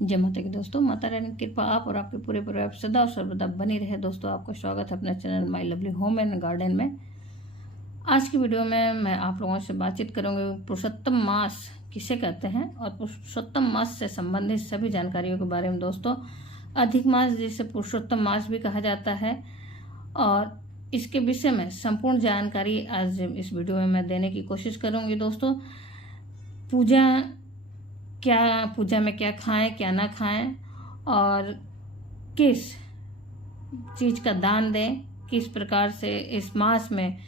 जय माता की दोस्तों। माता रानी की कृपा आप और आपके पूरे परिवार सदा और सर्वदा बनी रहे। दोस्तों, आपका स्वागत है अपने channel my lovely home and garden में। आज की वीडियो में मैं आप लोगों से बातचीत करूंगी पुरुषोत्तम मास किसे कहते हैं और पुरुषोत्तम मास से संबंधित सभी जानकारियों के बारे में। दोस्तों, अधिक मास जिसे पुरुषोत्तम मास भी कहा जाता है और इसके विषय में संपूर्ण जानकारी आज इस वीडियो में मैं देने की कोशिश करूंगी। दोस्तों, पूजा में क्या खाएं क्या ना खाएं और किस चीज़ का दान दें, किस प्रकार से इस मास में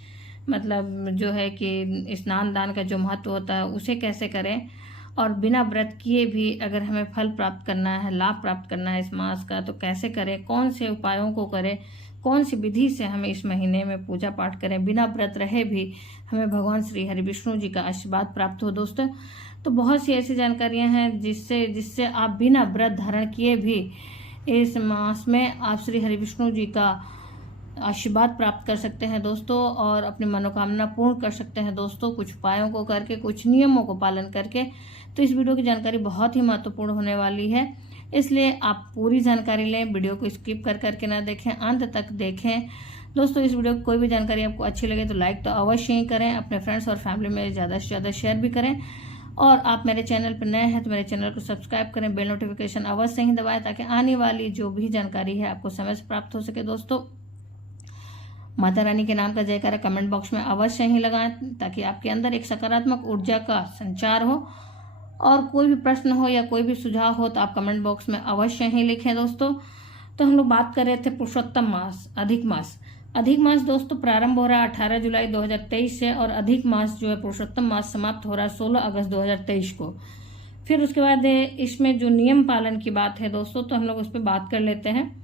मतलब जो है कि स्नान दान का जो महत्व होता है उसे कैसे करें और बिना व्रत किए भी अगर हमें फल प्राप्त करना है, लाभ प्राप्त करना है इस मास का तो कैसे करें, कौन से उपायों को करें, कौन सी विधि से हमें इस महीने में पूजा पाठ करें, बिना व्रत रहे भी हमें भगवान श्री हरि विष्णु जी का आशीर्वाद प्राप्त हो। दोस्तों, तो बहुत सी ऐसी जानकारियां हैं जिससे आप बिना व्रत धारण किए भी इस मास में आप श्री हरि विष्णु जी का आशीर्वाद प्राप्त कर सकते हैं दोस्तों, और अपनी मनोकामना पूर्ण कर सकते हैं दोस्तों, कुछ उपायों को करके, कुछ नियमों को पालन करके। तो इस वीडियो की जानकारी बहुत ही महत्वपूर्ण होने वाली है, इसलिए आप पूरी जानकारी लें, वीडियो को स्किप कर करके ना देखें, अंत तक देखें। दोस्तों, इस वीडियो की कोई भी जानकारी आपको अच्छी लगे तो लाइक तो अवश्य ही करें, अपने फ्रेंड्स और फैमिली में ज़्यादा से ज़्यादा शेयर भी करें, और आप मेरे चैनल पर नए हैं तो मेरे चैनल को सब्सक्राइब करें, बेल नोटिफिकेशन अवश्य ही दबाएं ताकि आने वाली जो भी जानकारी है आपको समय से प्राप्त हो सके। दोस्तों, माता रानी के नाम का जयकारा कमेंट बॉक्स में अवश्य ही लगाएं ताकि आपके अंदर एक सकारात्मक ऊर्जा का संचार हो, और कोई भी प्रश्न हो या कोई भी सुझाव हो तो आप कमेंट बॉक्स में अवश्य ही लिखें। दोस्तों, तो हम लोग बात कर रहे थे पुरुषोत्तम मास, अधिक मास दोस्तों प्रारंभ हो रहा है 18 जुलाई 2023 से, और अधिक मास जो है पुरुषोत्तम मास समाप्त हो रहा है 16 अगस्त 2023 को। फिर उसके बाद इसमें जो नियम पालन की बात है दोस्तों, तो हम लोग उस पर बात कर लेते हैं।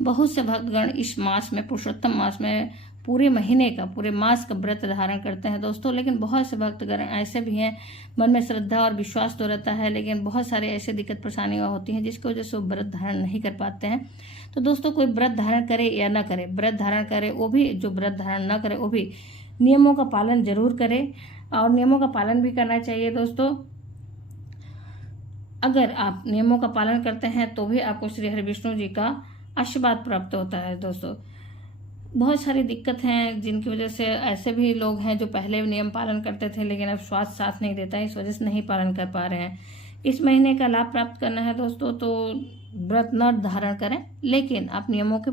बहुत से भक्तगण इस मास में, पुरुषोत्तम मास में पूरे महीने का, पूरे मास का व्रत धारण करते हैं दोस्तों, लेकिन बहुत से भक्तगण ऐसे भी हैं, मन में श्रद्धा और विश्वास तो रहता है लेकिन बहुत सारे ऐसे दिक्कत परेशानियां होती हैं जिसकी वजह से वो व्रत धारण नहीं कर पाते हैं। तो दोस्तों, कोई व्रत धारण करे या ना करे, व्रत धारण करे वो भी, जो व्रत धारण ना करे वो भी नियमों का पालन जरूर करे, और नियमों का पालन भी करना चाहिए। दोस्तों, अगर आप नियमों का पालन करते हैं तो भी आपको श्री हरि विष्णु जी का आशीर्वाद प्राप्त होता है। दोस्तों, बहुत सारी दिक्कत हैं जिनकी वजह से ऐसे भी लोग हैं जो पहले नियम पालन करते थे लेकिन अब स्वास्थ्य साथ नहीं देता है, इस वजह से नहीं पालन कर पा रहे हैं। इस महीने का लाभ प्राप्त करना है दोस्तों तो व्रत न धारण करें, लेकिन आप नियमों के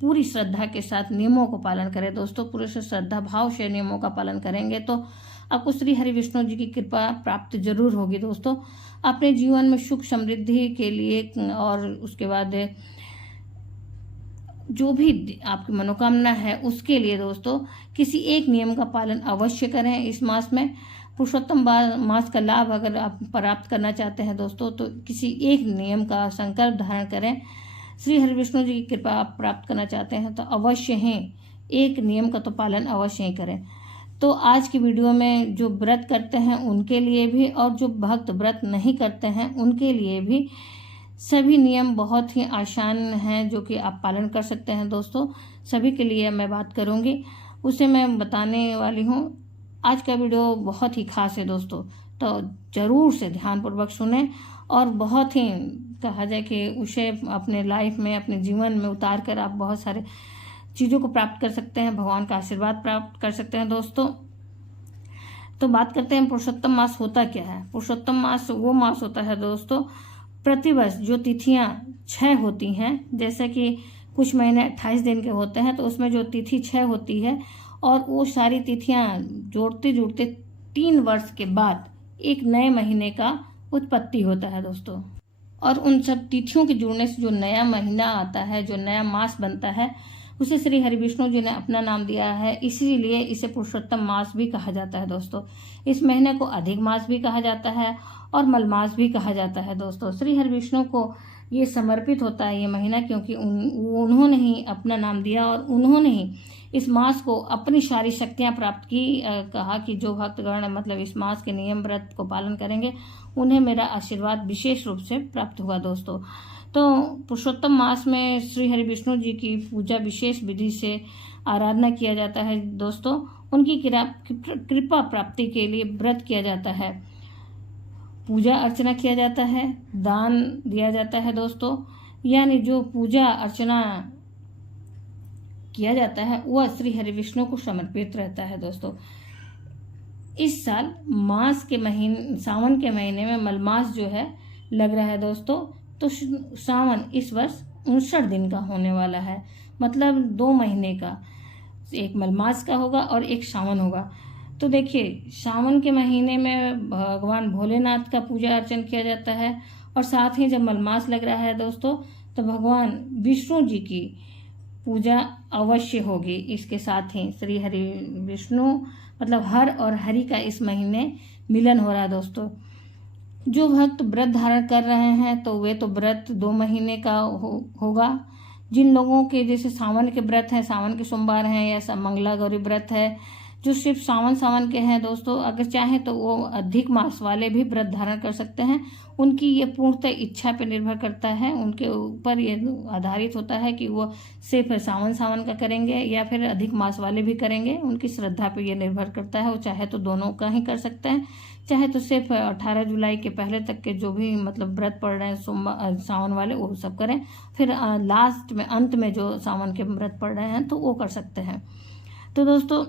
पूरी श्रद्धा के साथ नियमों को पालन करें। दोस्तों, पूरे श्रद्धा भाव से नियमों का पालन करेंगे तो आपको श्री हरि विष्णु जी की कृपा प्राप्त जरूर होगी। दोस्तों, अपने जीवन में सुख समृद्धि के लिए और उसके बाद जो भी आपकी मनोकामना है उसके लिए दोस्तों किसी एक नियम का पालन अवश्य करें। इस मास में पुरुषोत्तम मास का लाभ अगर आप प्राप्त करना चाहते हैं दोस्तों तो किसी एक नियम का संकल्प धारण करें। श्री हरि विष्णु जी की कृपा आप प्राप्त करना चाहते हैं तो अवश्य ही एक नियम का तो पालन अवश्य ही करें। तो आज की वीडियो में जो व्रत करते हैं उनके लिए भी और जो भक्त व्रत नहीं करते हैं उनके लिए भी सभी नियम बहुत ही आसान हैं जो कि आप पालन कर सकते हैं। दोस्तों, सभी के लिए मैं बात करूंगी, उसे मैं बताने वाली हूं। आज का वीडियो बहुत ही खास है दोस्तों, तो ज़रूर से ध्यानपूर्वक सुने और बहुत ही कहा जाए कि उसे अपने लाइफ में, अपने जीवन में उतार कर आप बहुत सारे चीज़ों को प्राप्त कर सकते हैं, भगवान का आशीर्वाद प्राप्त कर सकते हैं। दोस्तों, तो बात करते हैं पुरुषोत्तम मास होता क्या है। पुरुषोत्तम मास वो मास होता है दोस्तों, प्रतिवर्ष जो तिथियां 6 होती हैं, जैसे कि कुछ महीने 28 दिन के होते हैं तो उसमें जो तिथि 6 होती है और वो सारी तिथियां जोड़ते जोड़ते 3 वर्ष के बाद एक नए महीने का उत्पत्ति होता है दोस्तों, और उन सब तिथियों के जुड़ने से जो नया महीना आता है, जो नया मास बनता है, उसे श्री हरि विष्णु जी ने अपना नाम दिया है, इसीलिए इसे पुरुषोत्तम मास भी कहा जाता है। दोस्तों, इस महीने को अधिक मास भी कहा जाता है और मलमास भी कहा जाता है। दोस्तों, श्री हरि विष्णु को ये समर्पित होता है ये महीना, क्योंकि उन्होंने ही अपना नाम दिया और उन्होंने ही इस मास को अपनी सारी शक्तियां प्राप्त की। कहा कि जो भक्तगण मतलब इस मास के नियम व्रत को पालन करेंगे उन्हें मेरा आशीर्वाद विशेष रूप से प्राप्त होगा। दोस्तों, तो पुरुषोत्तम मास में श्री हरि विष्णु जी की पूजा विशेष विधि से आराधना किया जाता है। दोस्तों, उनकी कृपा प्राप्ति के लिए व्रत किया जाता है। पूजा अर्चना किया जाता है, दान दिया जाता है दोस्तों। यानी जो पूजा अर्चना किया जाता है वह श्री हरि विष्णु को समर्पित रहता है दोस्तों। इस साल सावन के महीने में मलमास जो है लग रहा है दोस्तों। तो सावन इस वर्ष 59 दिन का होने वाला है, मतलब 2 महीने का, एक मलमास का होगा और एक सावन होगा। तो देखिए, सावन के महीने में भगवान भोलेनाथ का पूजा अर्चन किया जाता है, और साथ ही जब मलमास लग रहा है दोस्तों तो भगवान विष्णु जी की पूजा अवश्य होगी। इसके साथ ही श्री हरि विष्णु मतलब हर और हरि का इस महीने मिलन हो रहा है दोस्तों। जो भक्त व्रत धारण कर रहे हैं तो वे तो व्रत 2 महीने का होगा। जिन लोगों के जैसे सावन के व्रत हैं, सावन के सोमवार हैं, या मंगला गौरी व्रत है, जो सिर्फ सावन के हैं दोस्तों, अगर चाहें तो वो अधिक मास वाले भी व्रत धारण कर सकते हैं। उनकी ये पूर्णतः इच्छा पर निर्भर करता है, उनके ऊपर ये आधारित होता है कि वो सिर्फ सावन का करेंगे या फिर अधिक मास वाले भी करेंगे। उनकी श्रद्धा पे ये निर्भर करता है। वो चाहे तो दोनों का ही कर सकते हैं, चाहे तो सिर्फ 18 जुलाई के पहले तक के जो भी मतलब व्रत पड़ रहे हैं सावन वाले वो सब करें, फिर लास्ट में अंत में जो सावन के व्रत पड़ रहे हैं तो वो कर सकते हैं। तो दोस्तों,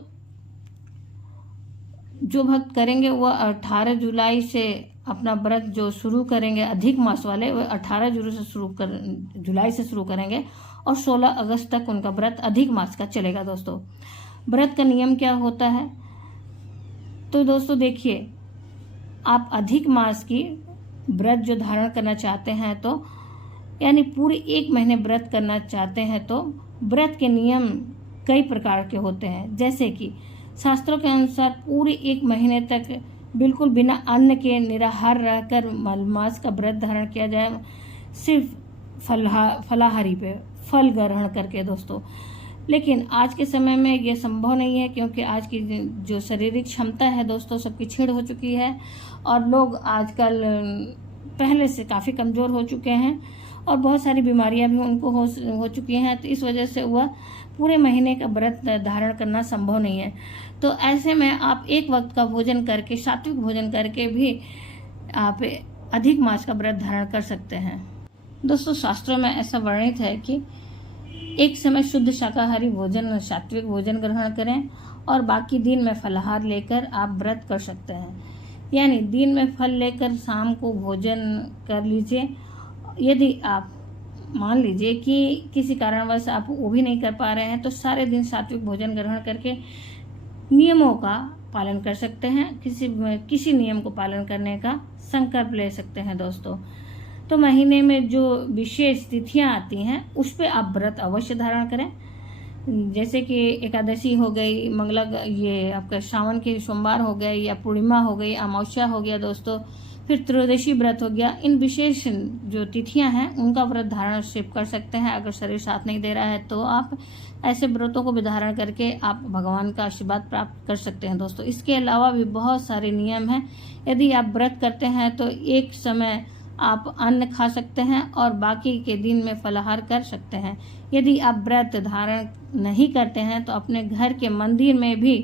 जो भक्त करेंगे वह 18 जुलाई से अपना व्रत जो शुरू करेंगे, अधिक मास वाले वह 18 जुलाई से शुरू करेंगे और 16 अगस्त तक उनका व्रत अधिक मास का चलेगा दोस्तों। व्रत का नियम क्या होता है तो दोस्तों देखिए, आप अधिक मास की व्रत जो धारण करना चाहते हैं तो यानी पूरे 1 महीने व्रत करना चाहते हैं तो व्रत के नियम कई प्रकार के होते हैं। जैसे कि शास्त्रों के अनुसार पूरे 1 महीने तक बिल्कुल बिना अन्न के निराहार रहकर मलमास का व्रत धारण किया जाए, सिर्फ फलाहारी पे फल ग्रहण करके दोस्तों। लेकिन आज के समय में ये संभव नहीं है, क्योंकि आज की जो शारीरिक क्षमता है दोस्तों सबकी छीड़ हो चुकी है और लोग आजकल पहले से काफ़ी कमज़ोर हो चुके हैं और बहुत सारी बीमारियां भी उनको हो चुकी हैं। तो इस वजह से वह पूरे महीने का व्रत धारण करना संभव नहीं है। तो ऐसे में आप एक वक्त का भोजन करके, सात्विक भोजन करके भी आप अधिक मास का व्रत धारण कर सकते हैं दोस्तों। शास्त्रों में ऐसा वर्णित है कि एक समय शुद्ध शाकाहारी भोजन, सात्विक भोजन ग्रहण करें और बाकी दिन में फलाहार लेकर आप व्रत कर सकते हैं। यानी दिन में फल लेकर शाम को भोजन कर लीजिए। यदि आप मान लीजिए कि किसी कारणवश आप वो भी नहीं कर पा रहे हैं तो सारे दिन सात्विक भोजन ग्रहण करके नियमों का पालन कर सकते हैं। किसी नियम को पालन करने का संकल्प ले सकते हैं दोस्तों। तो महीने में जो विशेष तिथियां आती हैं उस पे आप व्रत अवश्य धारण करें। जैसे कि एकादशी हो गई, ये आपका सावन के सोमवार हो गए, या पूर्णिमा हो गई, अमावस्या हो गया दोस्तों, फिर त्रयोदशी व्रत हो गया। इन विशेष जो तिथियां हैं उनका व्रत धारण सिर्फ कर सकते हैं। अगर शरीर साथ नहीं दे रहा है तो आप ऐसे व्रतों को भी धारण करके आप भगवान का आशीर्वाद प्राप्त कर सकते हैं दोस्तों। इसके अलावा भी बहुत सारे नियम हैं। यदि आप व्रत करते हैं तो एक समय आप अन्न खा सकते हैं और बाकी के दिन में फलाहार कर सकते हैं। यदि आप व्रत धारण नहीं करते हैं तो अपने घर के मंदिर में भी,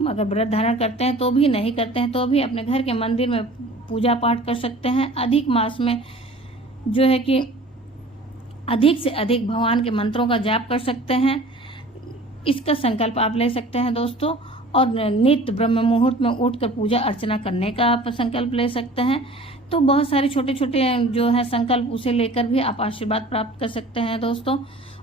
अगर व्रत धारण करते हैं तो भी, नहीं करते हैं तो भी अपने घर के मंदिर में पूजा पाठ कर सकते हैं। अधिक मास में जो है कि अधिक से अधिक भगवान के मंत्रों का जाप कर सकते हैं। इसका संकल्प आप ले सकते हैं दोस्तों। और नित्य ब्रह्म मुहूर्त में उठकर पूजा अर्चना करने का आप संकल्प ले सकते हैं। तो बहुत सारे छोटे छोटे जो है संकल्प, उसे लेकर भी आप आशीर्वाद प्राप्त कर सकते हैं दोस्तों।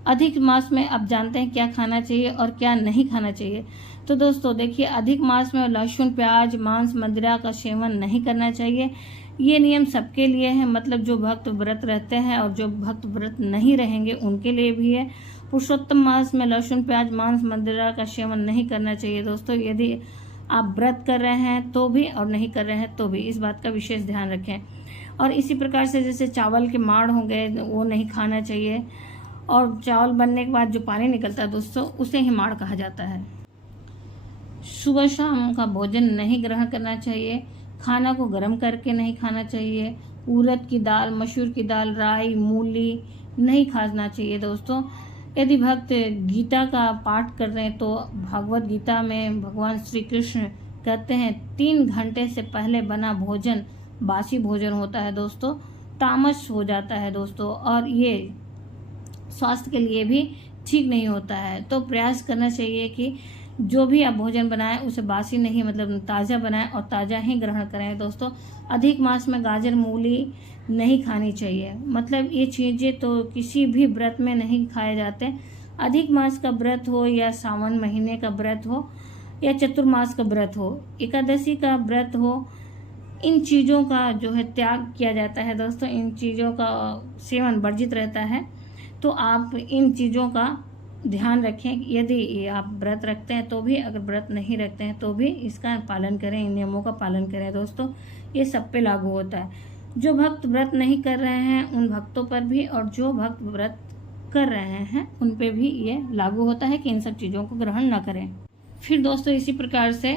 अधिक मास में आप जानते हैं क्या खाना चाहिए और क्या नहीं खाना चाहिए। तो दोस्तों देखिए, अधिक मास में लहसुन, प्याज, मांस, मदिरा का सेवन नहीं करना चाहिए। ये नियम सबके लिए है, मतलब जो भक्त व्रत रहते हैं और जो भक्त व्रत नहीं रहेंगे उनके लिए भी है। पुरुषोत्तम मास में लहसुन, प्याज, मांस, मदिरा का सेवन नहीं करना चाहिए दोस्तों। यदि आप व्रत कर रहे हैं तो भी और नहीं कर रहे हैं तो भी, इस बात का विशेष ध्यान रखें। और इसी प्रकार से जैसे चावल के माड़ हो गए वो नहीं खाना चाहिए। और चावल बनने के बाद जो पानी निकलता है दोस्तों उसे ही माड़ कहा जाता है। सुबह शाम का भोजन नहीं ग्रहण करना चाहिए। खाना को गर्म करके नहीं खाना चाहिए। उड़द की दाल, मसूर की दाल, राई, मूली नहीं खाना चाहिए दोस्तों। यदि भक्त गीता का पाठ कर रहे हैं तो भगवत गीता में भगवान श्री कृष्ण कहते हैं 3 घंटे से पहले बना भोजन बासी भोजन होता है दोस्तों, तामस हो जाता है दोस्तों, और ये स्वास्थ्य के लिए भी ठीक नहीं होता है। तो प्रयास करना चाहिए कि जो भी आप भोजन बनाएं उसे बासी नहीं, मतलब ताज़ा बनाएं और ताज़ा ही ग्रहण करें दोस्तों। अधिक मास में गाजर मूली नहीं खानी चाहिए, मतलब ये चीज़ें तो किसी भी व्रत में नहीं खाए जाते। अधिक मास का व्रत हो या सावन महीने का व्रत हो या चतुर्मास का व्रत हो, एकादशी का व्रत हो, इन चीज़ों का जो है त्याग किया जाता है दोस्तों। इन चीज़ों का सेवन वर्जित रहता है। तो आप इन चीज़ों का ध्यान रखें। यदि आप व्रत रखते हैं तो भी, अगर व्रत नहीं रखते हैं तो भी इसका पालन करें, इन नियमों का पालन करें दोस्तों। ये सब पे लागू होता है। जो भक्त व्रत नहीं कर रहे हैं उन भक्तों पर भी, और जो भक्त व्रत कर रहे हैं उन पे भी ये लागू होता है कि इन सब चीज़ों को ग्रहण न करें। फिर दोस्तों इसी प्रकार से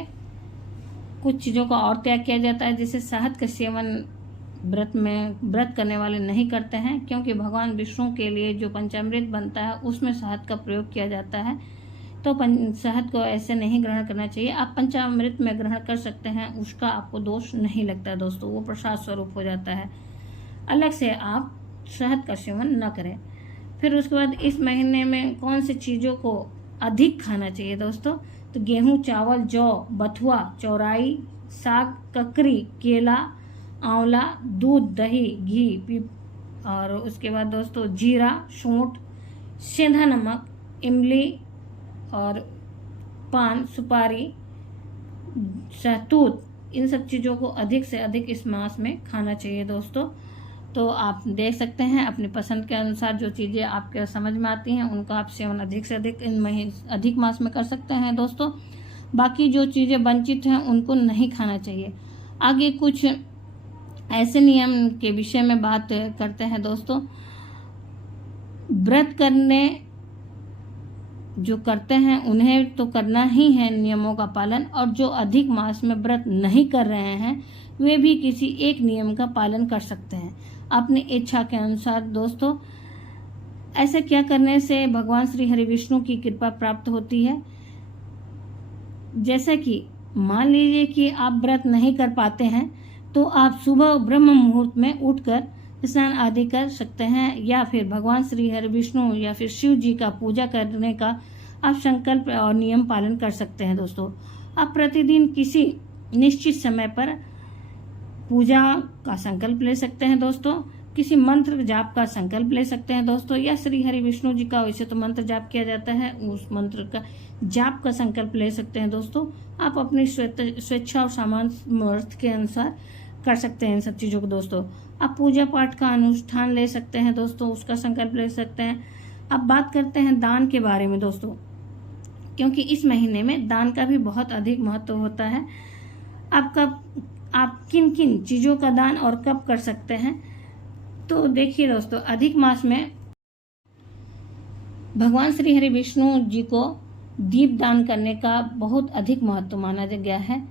कुछ चीज़ों का और त्याग किया जाता है, जैसे शहद का सेवन व्रत करने वाले नहीं करते हैं, क्योंकि भगवान विष्णु के लिए जो पंचामृत बनता है उसमें शहद का प्रयोग किया जाता है। तो शहद को ऐसे नहीं ग्रहण करना चाहिए। आप पंचामृत में ग्रहण कर सकते हैं, उसका आपको दोष नहीं लगता दोस्तों, वो प्रसाद स्वरूप हो जाता है। अलग से आप शहद का सेवन न करें। फिर उसके बाद इस महीने में कौन सी चीज़ों को अधिक खाना चाहिए दोस्तों, तो गेहूँ, चावल, जौ, बथुआ, चौराई, साग, ककड़ी, केला, आंवला, दूध, दही, घी, और उसके बाद दोस्तों जीरा, सूंठ, सेंधा नमक, इमली और पान, सुपारी, शहतूत, इन सब चीज़ों को अधिक से अधिक इस मास में खाना चाहिए दोस्तों। तो आप देख सकते हैं अपनी पसंद के अनुसार जो चीज़ें आपके समझ में आती हैं उनका आप सेवन अधिक से अधिक अधिक मास में कर सकते हैं दोस्तों। बाकी जो चीज़ें वंचित हैं उनको नहीं खाना चाहिए। आगे कुछ ऐसे नियम के विषय में बात करते हैं दोस्तों। व्रत करने जो करते हैं उन्हें तो करना ही है नियमों का पालन, और जो अधिक मास में व्रत नहीं कर रहे हैं वे भी किसी एक नियम का पालन कर सकते हैं अपनी इच्छा के अनुसार दोस्तों। ऐसा क्या करने से भगवान श्री हरि विष्णु की कृपा प्राप्त होती है, जैसा कि मान लीजिए कि आप व्रत नहीं कर पाते हैं तो आप सुबह ब्रह्म मुहूर्त में उठकर स्नान आदि कर सकते हैं, या फिर भगवान श्री हरि विष्णु या फिर शिव जी का पूजा करने का आप संकल्प और नियम पालन कर सकते हैं दोस्तों। आप प्रतिदिन किसी निश्चित समय पर पूजा का संकल्प ले सकते हैं दोस्तों, किसी मंत्र जाप का संकल्प ले सकते हैं दोस्तों, या श्री हरि विष्णु जी का वैसे तो मंत्र जाप किया जाता है, उस मंत्र का जाप का संकल्प ले सकते हैं दोस्तों। आप अपनी स्वेच्छा और सामर्थ्य के अनुसार कर सकते हैं इन सब चीज़ों को दोस्तों। आप पूजा पाठ का अनुष्ठान ले सकते हैं दोस्तों, उसका संकल्प ले सकते हैं। अब बात करते हैं दान के बारे में दोस्तों, क्योंकि इस महीने में दान का भी बहुत अधिक महत्व होता है। आप किन किन चीज़ों का दान और कब कर सकते हैं, तो देखिए दोस्तों, अधिक मास में भगवान श्री हरि विष्णु जी को दीप दान करने का बहुत अधिक महत्व माना गया है।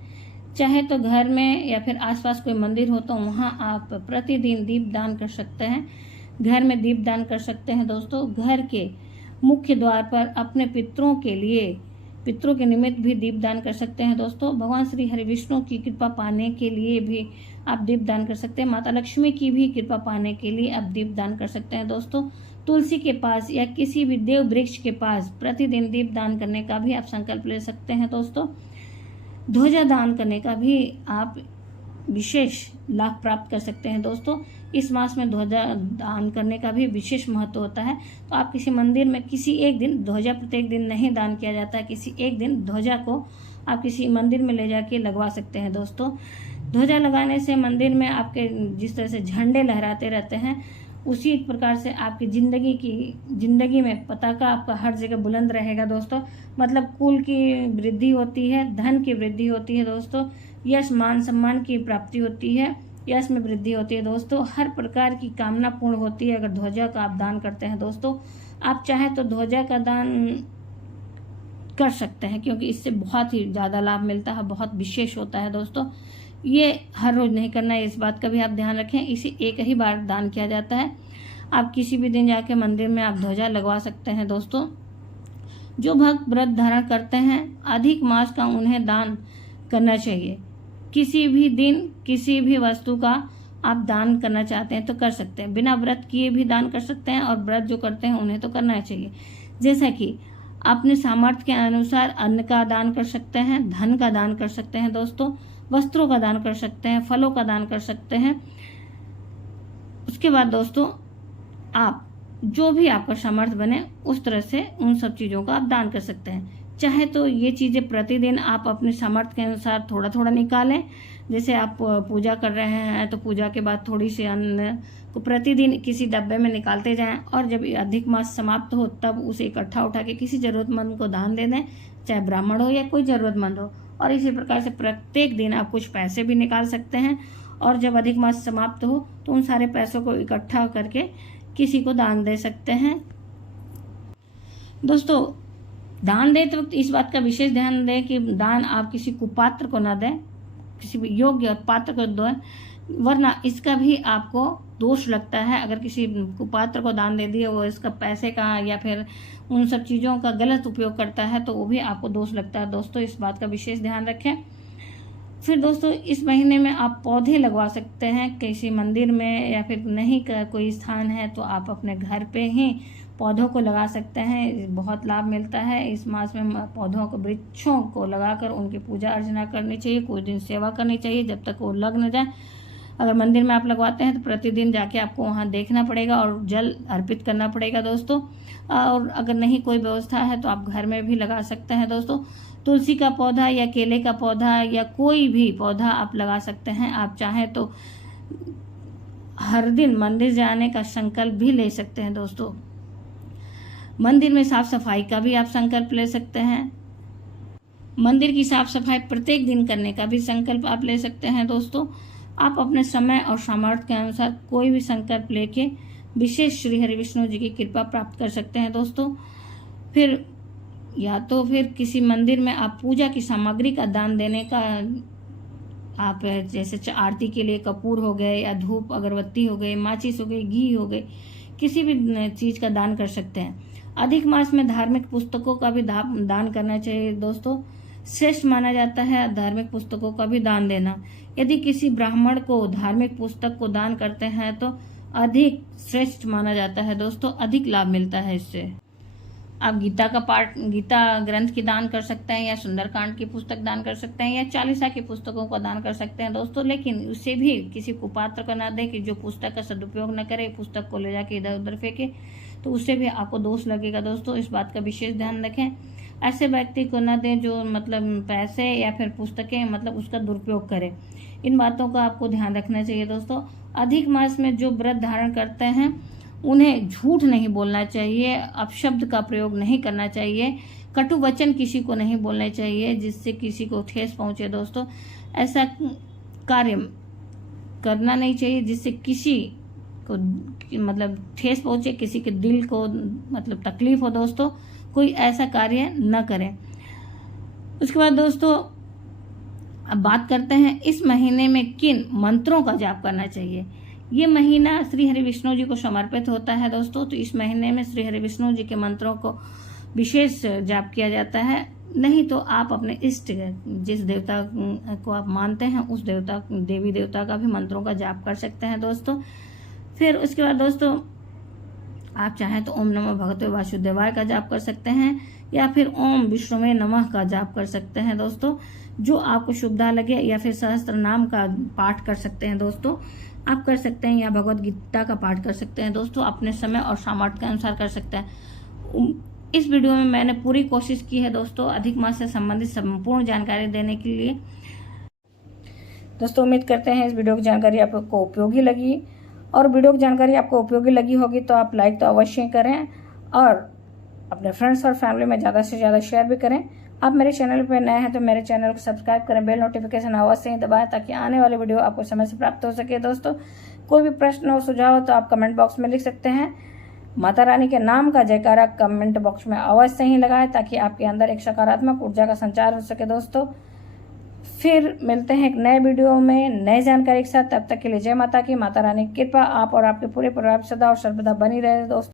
चाहे तो घर में या फिर आसपास कोई मंदिर हो तो वहाँ आप प्रतिदिन दीप दान कर सकते हैं। घर में दीप दान कर सकते हैं दोस्तों। घर के मुख्य द्वार पर अपने पितरों के निमित्त भी दीप दान कर सकते हैं दोस्तों। भगवान श्री हरि विष्णु की कृपा पाने के लिए भी आप दीप दान कर सकते हैं। माता लक्ष्मी की भी कृपा पाने के लिए आप दीप दान कर सकते हैं दोस्तों। तुलसी के पास या किसी भी देव वृक्ष के पास प्रतिदिन दीप दान करने का भी आप संकल्प ले सकते हैं दोस्तों। ध्वजा दान करने का भी आप विशेष लाभ प्राप्त कर सकते हैं दोस्तों। इस मास में ध्वजा दान करने का भी विशेष महत्व होता है। तो आप किसी मंदिर में किसी एक दिन, ध्वजा प्रत्येक दिन नहीं दान किया जाता है, किसी एक दिन ध्वजा को आप किसी मंदिर में ले जाके लगवा सकते हैं दोस्तों। ध्वजा लगाने से मंदिर में आपके जिस तरह से झंडे लहराते रहते हैं, उसी प्रकार से आपकी जिंदगी में पताका आपका हर जगह बुलंद रहेगा दोस्तों। मतलब कुल की वृद्धि होती है, धन की वृद्धि होती है दोस्तों, यश मान सम्मान की प्राप्ति होती है, यश में वृद्धि होती है दोस्तों। हर प्रकार की कामना पूर्ण होती है अगर ध्वजा का आप दान करते हैं दोस्तों। आप चाहें तो ध्वजा का दान कर सकते हैं, क्योंकि इससे बहुत ही ज़्यादा लाभ मिलता है, बहुत विशेष होता है दोस्तों। ये हर रोज नहीं करना है, इस बात का भी आप ध्यान रखें। इसे एक ही बार दान किया जाता है। आप किसी भी दिन जाके मंदिर में आप ध्वजा लगवा सकते हैं दोस्तों। जो भक्त व्रत धारण करते हैं अधिक मास का उन्हें दान करना चाहिए। किसी भी दिन किसी भी वस्तु का आप दान करना चाहते हैं तो कर सकते हैं। बिना व्रत किए भी दान कर सकते हैं, और व्रत जो करते हैं उन्हें तो करना चाहिए। जैसा कि अपने सामर्थ्य के अनुसार अन्न का दान कर सकते हैं, धन का दान कर सकते हैं दोस्तों, वस्त्रों का दान कर सकते हैं, फलों का दान कर सकते हैं। उसके बाद दोस्तों आप जो भी आपका सामर्थ्य बने उस तरह से उन सब चीज़ों का आप दान कर सकते हैं। चाहे तो ये चीज़ें प्रतिदिन आप अपने सामर्थ्य के अनुसार थोड़ा थोड़ा निकालें। जैसे आप पूजा कर रहे हैं तो पूजा के बाद थोड़ी सी अन्न को प्रतिदिन किसी डब्बे में निकालते जाएं, और जब अधिक मास समाप्त हो तब उसे इकट्ठा उठा के किसी ज़रूरतमंद को दान दे दें, चाहे ब्राह्मण हो या कोई ज़रूरतमंद हो। और इसी प्रकार से प्रत्येक दिन आप कुछ पैसे भी निकाल सकते हैं, और जब अधिक मास समाप्त हो तो उन सारे पैसों को इकट्ठा करके किसी को दान दे सकते हैं। दोस्तों दान देते वक्त इस बात का विशेष ध्यान दें कि दान आप किसी कुपात्र को न दें, किसी भी योग्य और पात्र को दें, वरना इसका भी आपको दोष लगता है। अगर किसी कुपात्र को दान दे दिए, वो इसका पैसे का या फिर उन सब चीज़ों का गलत उपयोग करता है तो वो भी आपको दोष लगता है। दोस्तों इस बात का विशेष ध्यान रखें। फिर दोस्तों इस महीने में आप पौधे लगवा सकते हैं किसी मंदिर में, या फिर नहीं का कोई स्थान है तो आप अपने घर पे ही पौधों को लगा सकते हैं। बहुत लाभ मिलता है। इस मास में पौधों को, वृक्षों को लगाकर उनकी पूजा अर्चना करनी चाहिए, कुछ दिन सेवा करनी चाहिए जब तक वो लग न जाए। अगर मंदिर में आप लगवाते हैं तो प्रतिदिन जाके आपको वहाँ देखना पड़ेगा और जल अर्पित करना पड़ेगा दोस्तों। और अगर नहीं कोई व्यवस्था है तो आप घर में भी लगा सकते हैं दोस्तों। तुलसी का पौधा या केले का पौधा या कोई भी पौधा आप लगा सकते हैं। आप चाहें तो हर दिन मंदिर जाने का संकल्प भी ले सकते हैं दोस्तों। मंदिर में साफ सफाई का भी आप संकल्प ले सकते हैं। मंदिर की साफ सफाई प्रत्येक दिन करने का भी संकल्प आप ले सकते हैं दोस्तों। आप अपने समय और सामर्थ्य के अनुसार कोई भी संकल्प लेके विशेष श्री हरि विष्णु जी की कृपा प्राप्त कर सकते हैं दोस्तों। फिर या तो फिर किसी मंदिर में आप पूजा की सामग्री का दान देने का, आप जैसे आरती के लिए कपूर हो गए या धूप अगरबत्ती हो गई, माचिस हो गई, घी हो गई, किसी भी चीज़ का दान कर सकते हैं। अधिक मास में धार्मिक पुस्तकों का भी दान करना चाहिए दोस्तों। श्रेष्ठ माना जाता है धार्मिक पुस्तकों का भी दान देना। यदि किसी ब्राह्मण को धार्मिक पुस्तक को दान करते हैं तो अधिक श्रेष्ठ माना जाता है दोस्तों, अधिक लाभ मिलता है इससे। आप गीता ग्रंथ की दान कर सकते हैं, या सुंदरकांड की पुस्तक दान कर सकते हैं, या चालीसा की पुस्तकों का दान कर सकते हैं दोस्तों। लेकिन उससे भी किसी कुपात्र को ना दें कि जो पुस्तक का सदुपयोग न करे, पुस्तक को ले जाके इधर उधर फेंके, तो उससे भी आपको दोष लगेगा दोस्तों। इस बात का विशेष ध्यान रखें। ऐसे व्यक्ति को न दें जो मतलब पैसे या फिर पुस्तकें मतलब उसका दुरुपयोग करे। इन बातों का आपको ध्यान रखना चाहिए दोस्तों। अधिक मास में जो व्रत धारण करते हैं उन्हें झूठ नहीं बोलना चाहिए, अपशब्द का प्रयोग नहीं करना चाहिए, कटु वचन किसी को नहीं बोलने चाहिए जिससे किसी को ठेस पहुंचे दोस्तों। ऐसा कार्य करना नहीं चाहिए जिससे किसी को मतलब ठेस पहुंचे, किसी के दिल को मतलब तकलीफ हो दोस्तों। कोई ऐसा कार्य न करें। उसके बाद दोस्तों अब बात करते हैं इस महीने में किन मंत्रों का जाप करना चाहिए। ये महीना श्री हरि विष्णु जी को समर्पित होता है दोस्तों, तो इस महीने में श्री हरि विष्णु जी के मंत्रों को विशेष जाप किया जाता है। नहीं तो आप अपने इष्ट जिस देवता को आप मानते हैं उस देवी देवता का भी मंत्रों का जाप कर सकते हैं दोस्तों। फिर उसके बाद दोस्तों आप चाहें तो ओम नमः भगवते वासुदेवाय का जाप कर सकते हैं, या फिर ओम विष्णुवे नमः का जाप कर सकते हैं दोस्तों, जो आपको शुभदा लगे। या फिर सहस्त्र नाम का पाठ कर सकते हैं दोस्तों, आप कर सकते हैं, या भगवत गीता का पाठ कर सकते हैं दोस्तों। अपने समय और सामर्थ्य के अनुसार कर सकते हैं। इस वीडियो में मैंने पूरी कोशिश की है दोस्तों अधिक मास से संबंधित संपूर्ण जानकारी देने के लिए। दोस्तों उम्मीद करते हैं इस वीडियो की जानकारी आपको उपयोगी लगी, और वीडियो की जानकारी आपको उपयोगी लगी होगी तो आप लाइक तो अवश्य करें, और अपने फ्रेंड्स और फैमिली में ज़्यादा से ज़्यादा शेयर भी करें। आप मेरे चैनल पर नए हैं तो मेरे चैनल को सब्सक्राइब करें, बेल नोटिफिकेशन अवश्य ही दबाएं ताकि आने वाली वीडियो आपको समय से प्राप्त हो सके दोस्तों। कोई भी प्रश्न हो सुझाव हो तो आप कमेंट बॉक्स में लिख सकते हैं। माता रानी के नाम का जयकारा कमेंट बॉक्स में अवश्य ही लगाएं ताकि आपके अंदर एक सकारात्मक ऊर्जा का संचार हो सके दोस्तों। फिर मिलते हैं एक नए वीडियो में नए जानकारी के साथ। तब तक के लिए जय माता की। माता रानी की कृपा आप और आपके पूरे परिवार सदा और सर्वदा बनी रहे दोस्तों।